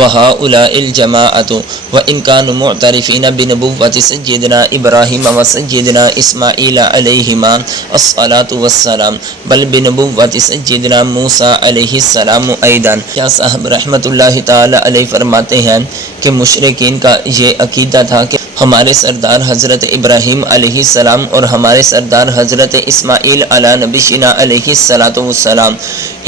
وَهَؤُلَاءِ الْجَمَاعَةُ وَإِنْ كَانُوا مُعْتَرِفِينَ بِنُبُوَّةِ سَيِّدِنَا إِبْرَاهِيمَ وَسَيِّدِنَا إِسْمَاعِيلَ عَلَيْهِمَا الصَّلَاةُ وَالسَّلَامُ بل بنبوت سیدنا موسیٰ علیہ السلام ایضا۔ شاہ صاحب رحمۃ اللہ تعالی علیہ فرماتے ہیں کہ مشرکین کا یہ عقیدہ تھا کہ ہمارے سردار حضرت ابراہیم علیہ السلام اور ہمارے سردار حضرت اسماعیل علی نبینا علیہ السلام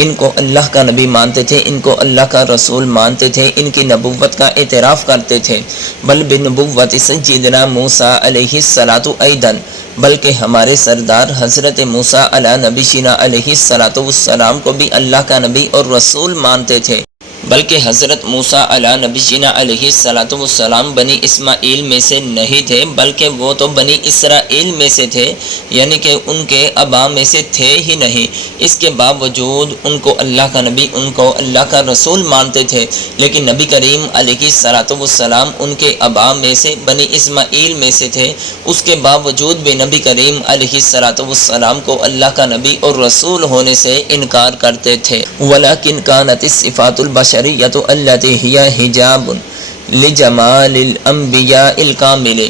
ان کو اللہ کا نبی مانتے تھے، ان کو اللہ کا رسول مانتے تھے، ان کی نبوت کا اعتراف کرتے تھے۔ بل بنبوت سیدنا موسیٰ علیہ السلام ایضا بلکہ ہمارے سردار حضرت موسیٰ علی نبینا علیہ السلام کو بھی اللہ کا نبی اور رسول مانتے تھے۔ بلکہ حضرت موسیٰ علی نبینا علیہ السلام بنی اسماعیل میں سے نہیں تھے، بلکہ وہ تو بنی اسرائیل میں سے تھے، یعنی کہ ان کے آبا میں سے تھے ہی نہیں۔ اس کے باوجود ان کو اللہ کا نبی، ان کو اللہ کا رسول مانتے تھے، لیکن نبی کریم علیہ السلام ان کے آبا میں سے بنی اسماعیل میں سے تھے، اس کے باوجود بھی نبی کریم علیہ السلام کو اللہ کا نبی اور رسول ہونے سے انکار کرتے تھے۔ وَلَكِنْ كَانَتِ الصِّفَاتُ الْبَشَرِيَّةُ التي هي حجاب لجمال الانبیاء الکامل۔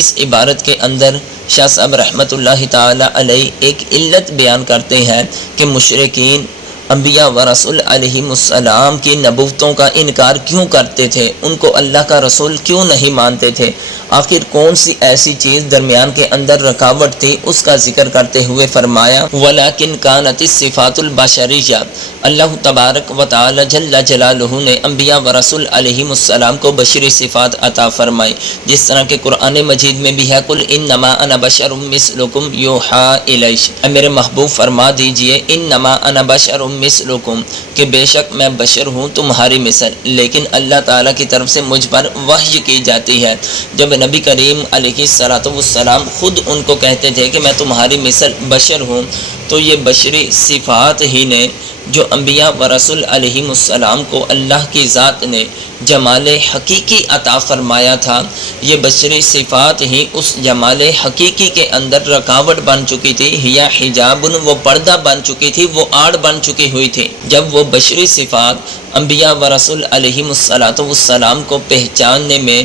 اس عبارت کے اندر شاہ صاحب رحمۃ اللہ تعالی علیہ ایک علت بیان کرتے ہیں کہ مشرکین انبیاء و رسول علیہ السلام کی نبوتوں کا انکار کیوں کرتے تھے، ان کو اللہ کا رسول کیوں نہیں مانتے تھے، آخر کون سی ایسی چیز درمیان کے اندر رکاوٹ تھی، اس کا ذکر کرتے ہوئے فرمایا وَلَكِنْ كَانَتِ الصِّفَاتُ الْبَشَرِيَّةُ۔ اللہ تبارک و تعالی جل جلالہ نے انبیاء و رسول علیہ السلام کو بشری صفات عطا فرمائی، جس طرح کہ قرآن مجید میں بھی ہے قُلْ إِنَّمَا أَنَا بَشَرٌ مِثْلُكُمْ يُوحَىٰ إِلَيَّ۔ اے میرے محبوب فرما دیجئے انما انا بشر مثلکم، کہ بے شک میں بشر ہوں تمہاری مثل، لیکن اللہ تعالیٰ کی طرف سے مجھ پر وحی کی جاتی ہے۔ جب نبی کریم علیہ السلام خود ان کو کہتے تھے کہ میں تمہاری مثل بشر ہوں، تو یہ بشری صفات ہی نے جو انبیاء و رسول علیہ السلام کو اللہ کی ذات نے جمال حقیقی عطا فرمایا تھا، یہ بشری صفات ہی اس جمال حقیقی کے اندر رکاوٹ بن چکی تھی، یا حجاب، وہ پردہ بن چکی تھی، وہ آڑ بن چکی ہوئی تھی۔ جب وہ بشری صفات انبیاء و رسول علیہ السلام کو پہچاننے میں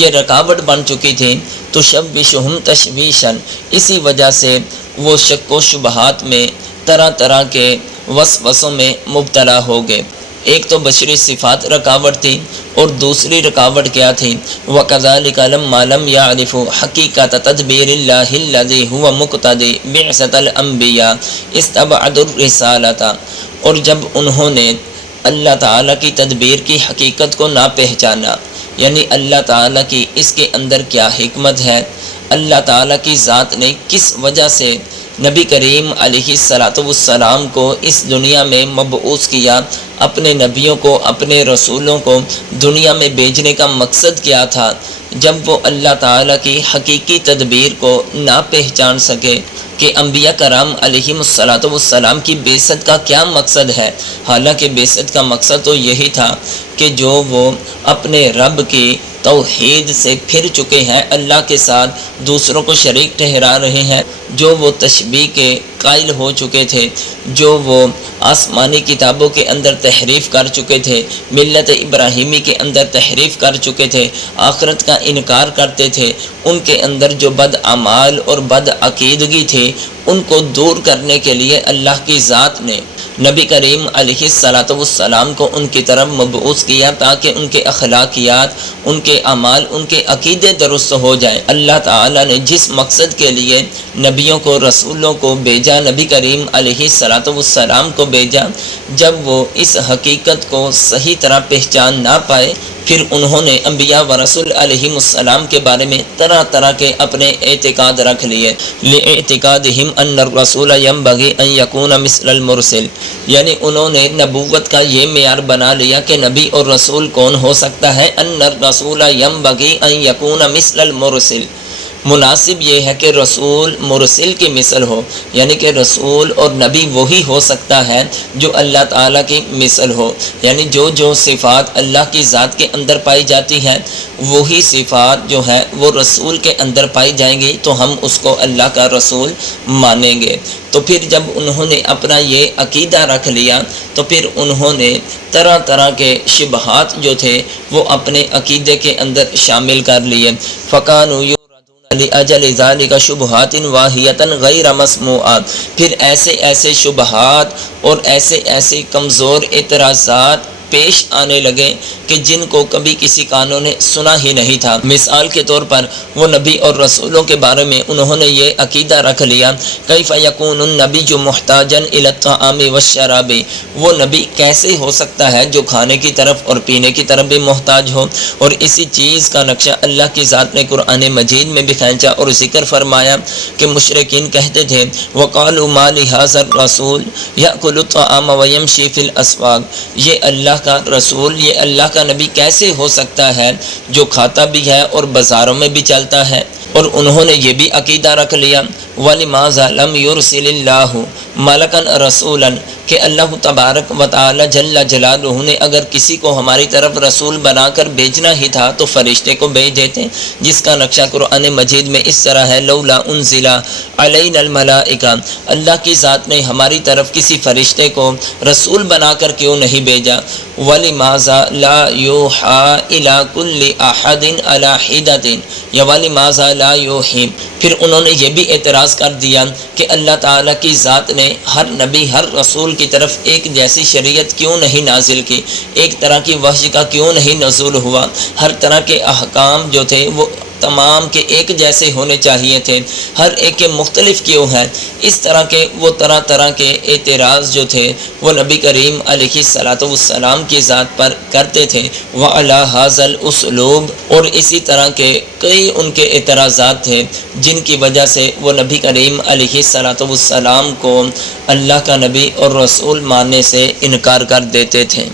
یہ رکاوٹ بن چکی تھی تو شبشہم تشویشاً، اسی وجہ سے وہ شک و شبہات میں طرح طرح کے وسوسوں میں مبتلا ہو گئے۔ ایک تو بشری صفات رکاوٹ تھی، اور دوسری رکاوٹ کیا تھی وَكَذَلِكَ لَمَّا لَمْ يَعْرِفُوا حَقِيقَةَ تَدْبِيرِ اللَّهِ الَّذِي هُوَ مُقْتَضِي بِعْثَةَ الْأَنْبِيَاءِ اسْتَبْعَدُوا الرِّسَالَةَ۔ اور جب انہوں نے اللہ تعالیٰ کی تدبیر کی حقیقت کو نہ پہچانا، یعنی اللہ تعالیٰ کی اس کے اندر کیا حکمت ہے، اللہ تعالیٰ کی ذات نے کس وجہ سے نبی کریم علیہ السلام کو اس دنیا میں مبعوث کیا، اپنے نبیوں کو، اپنے رسولوں کو دنیا میں بھیجنے کا مقصد کیا تھا، جب وہ اللہ تعالیٰ کی حقیقی تدبیر کو نہ پہچان سکے کہ انبیاء کرام علیہ السلام کی بعثت کا کیا مقصد ہے، حالانکہ بعثت کا مقصد تو یہی تھا کہ جو وہ اپنے رب کی توحید سے پھر چکے ہیں، اللہ کے ساتھ دوسروں کو شریک ٹھہرا رہے ہیں، جو وہ تشبیہ کے قائل ہو چکے تھے، جو وہ آسمانی کتابوں کے اندر تحریف کر چکے تھے، ملت ابراہیمی کے اندر تحریف کر چکے تھے، آخرت کا انکار کرتے تھے، ان کے اندر جو بد اعمال اور بد عقیدگی تھی ان کو دور کرنے کے لیے اللہ کی ذات نے نبی کریم علیہ السلام کو ان کی طرف مبعوث کیا، تاکہ ان کے اخلاقیات، ان کے اعمال، ان کے عقیدے درست ہو جائیں۔ اللہ تعالیٰ نے جس مقصد کے لیے نبیوں کو، رسولوں کو بھیجا، نبی کریم علیہ السلام کو بھیجا، جب وہ اس حقیقت کو صحیح طرح پہچان نہ پائے، پھر انہوں نے انبیاء و رسول علیہ السلام کے بارے میں طرح طرح کے اپنے اعتقاد رکھ لیے۔ لِاعْتِقَادِهِمْ أَنَّ الرَّسُولَ يَنبَغِي أَن يَكُونَ مِثْلَ الْمُرْسِلِ، یعنی انہوں نے نبوت کا یہ معیار بنا لیا کہ نبی اور رسول کون ہو سکتا ہے، أَنَّ الرَّسُولَ يَنبَغِي أَن يَكُونَ مِثْلَ الْمُرْسِلِ، مناسب یہ ہے کہ رسول مرسل کی مثل ہو، یعنی کہ رسول اور نبی وہی ہو سکتا ہے جو اللہ تعالیٰ کی مثل ہو، یعنی جو صفات اللہ کی ذات کے اندر پائی جاتی ہیں وہی صفات جو ہیں وہ رسول کے اندر پائی جائیں گی تو ہم اس کو اللہ کا رسول مانیں گے۔ تو پھر جب انہوں نے اپنا یہ عقیدہ رکھ لیا تو پھر انہوں نے طرح طرح کے شبہات جو تھے وہ اپنے عقیدے کے اندر شامل کر لیے۔ فَقَانُوا لِأَجَلِ ذَلِكَ شُبْهَاتٍ وَاهِيَةً غَيْرَ مَسْمُوعَةٍ، پھر ایسے شبہات اور ایسے کمزور اعتراضات پیش آنے لگے کہ جن کو کبھی کسی کانوں نے سنا ہی نہیں تھا۔ مثال کے طور پر وہ نبی اور رسولوں کے بارے میں انہوں نے یہ عقیدہ رکھ لیا، کیف یکون النبی محتاجا الی الطعام والشراب، وہ نبی کیسے ہو سکتا ہے جو کھانے کی طرف اور پینے کی طرف بھی محتاج ہو۔ اور اسی چیز کا نقشہ اللہ کی ذات نے قرآن مجید میں بھی کھینچا اور ذکر فرمایا کہ مشرکین کہتے تھے وقالوا ما لهذا الرسول یأکل الطعام ویمشی فی الاسواق، یہ اللہ کا رسول، یہ اللہ کا نبی کیسے ہو سکتا ہے جو کھاتا بھی ہے اور بازاروں میں بھی چلتا ہے۔ اور انہوں نے یہ بھی عقیدہ رکھ لیا وَلِمَاذَا لَمْ يُرْسِلِ اللَّهُ مَلَكًا رَسُولًا، کہ اللہ تبارک و تعالی جل جلالہ نے اگر کسی کو ہماری طرف رسول بنا کر بھیجنا ہی تھا تو فرشتے کو بھیج دیتے، جس کا نقشہ قرآن مجید میں اس طرح ہے لولا انزل علینا الملائکہ، اللہ کی ذات نے ہماری طرف کسی فرشتے کو رسول بنا کر کیوں نہیں بھیجا۔ وَلِمَاذَا لَا يُوحَىٰ إِلَىٰ كُلِّ أَحَدٍ عَلَىٰ حِدَةٍ، یا وَلِمَاذَا لَا يُوحِي، پھر انہوں نے یہ بھی اعتراض کر دیا کہ اللہ تعالیٰ کی ذات نے ہر نبی ہر رسول کی طرف ایک جیسی شریعت کیوں نہیں نازل کی، ایک طرح کی وحی کا کیوں نہیں نزول ہوا، ہر طرح کے احکام جو تھے وہ تمام کے ایک جیسے ہونے چاہیے تھے، ہر ایک کے مختلف کیوں ہیں۔ اس طرح کے وہ طرح کے اعتراض جو تھے وہ نبی کریم علیہ الصلاۃ والسلام کی ذات پر کرتے تھے۔ وعلی ھذا الاسلوب، اور اسی طرح کے کئی ان کے اعتراضات تھے جن کی وجہ سے وہ نبی کریم علیہ الصلاۃ والسلام کو اللہ کا نبی اور رسول ماننے سے انکار کر دیتے تھے۔